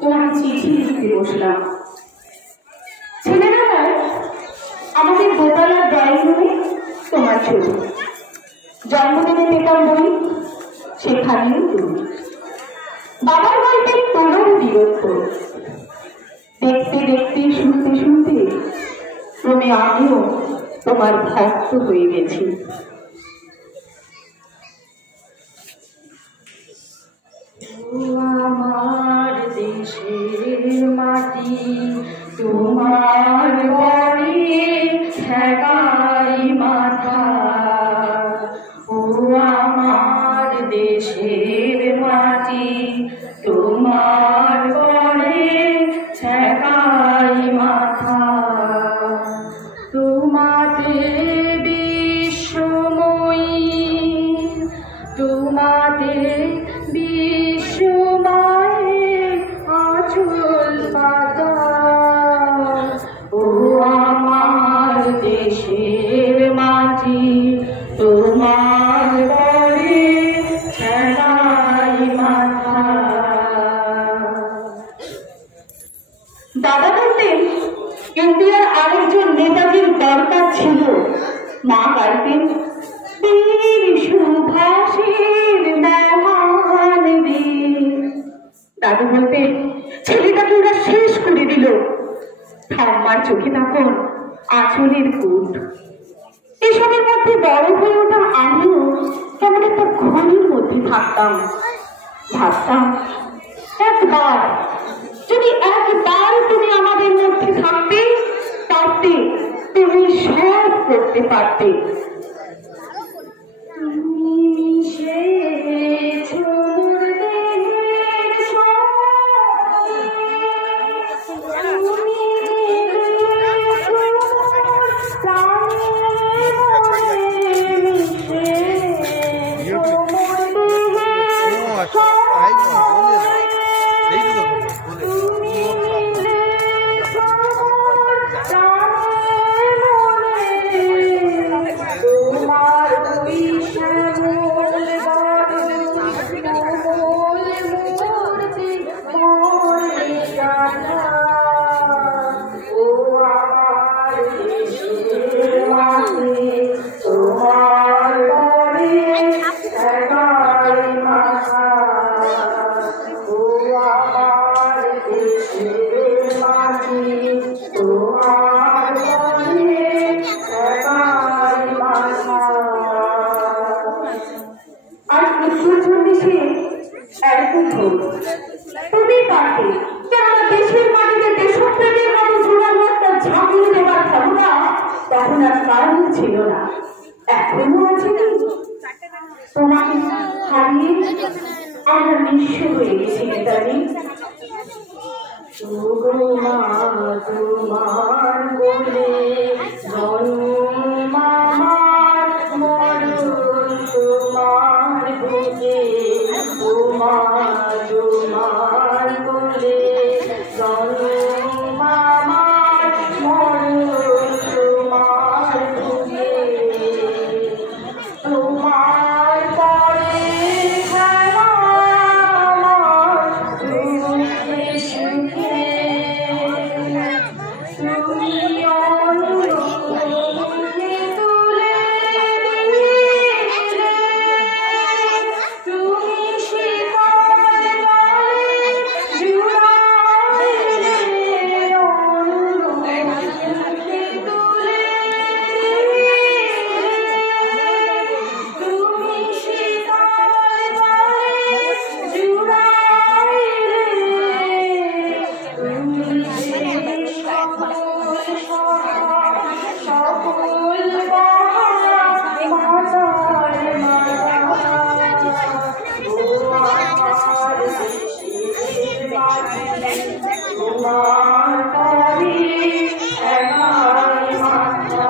তোমাকে চিঠি লিখতে বসলাম। ছেলেবেলায় আমাদের দোতলার ড্রয়িং রুমে তোমার ছবি, জন্মদিনে পেতাম বই, সেখানেও তুমি। বাবার গল্পের তোলার বিরক্ত, দেখতে দেখতে শুনতে শুনতে ক্রমে আমিও তোমার ভক্ত হয়ে গেছি। আমার দেশের মাটি তোমার বাড়ি ঠেকাই মাথা, ও আমার দেশের মাটি তোমার বাড়ি ঠেকাই মাথা। তোমাতে বিশ্বময়ী, তোমাতে বিশ্বময় আঁচল পাতা, ও আমার দেশের মাটি তোমার বাড়ি ঠেকাই মাথা। দাদা বলতেন ইন্ডিয়ার আরেকজন নেতাজির দরকার ছিল। মা গাইতেন বীর সুভাষের দেওয়ান রে। দাদু বলতেন ছেলেটাকে ওরা শেষ করে দিল। ঠাম্মার চোখে তখন আঁচলের কুট। এসবের মধ্যে বড় হয়ে ওঠা আমিও কেমন একটা ঘরের মধ্যে থাকতাম। ভাবতাম একবার, যদি একবার তুমি আমাদের মধ্যে থাকতে পারতে, তুমি সব করতে পারতে। তুমি মিশেছো দেহের সঙ্গে, তুমি পারতে, কেননা দেশের মাটিতে দেশপ্রেমের মতো জোড়ানো একটা ঝাঁপিয়ে দেওয়ার ক্ষমতা তখন আর কারণ ছিল না। এখনো আছে কি? তোমাকে হারিয়ে আমরা নিঃস্ব হয়ে গেছি নেতাজি। তোমার বলে মামার মরণ তোমার বুকে, তোমার বলে মামার মরণ তোমার বুকে, তোমার পরে আমার দুঃখে সুখে তুমি অনুরোধে তুলে দিলে, তুমি শিকল বলে জুড়াইলে, অনুরোধে তুলে দিলে, তুমি শিকল বলে জুড়াইলে, তুমি সকল তোমার বাড়ি ঠেকাই মাথা,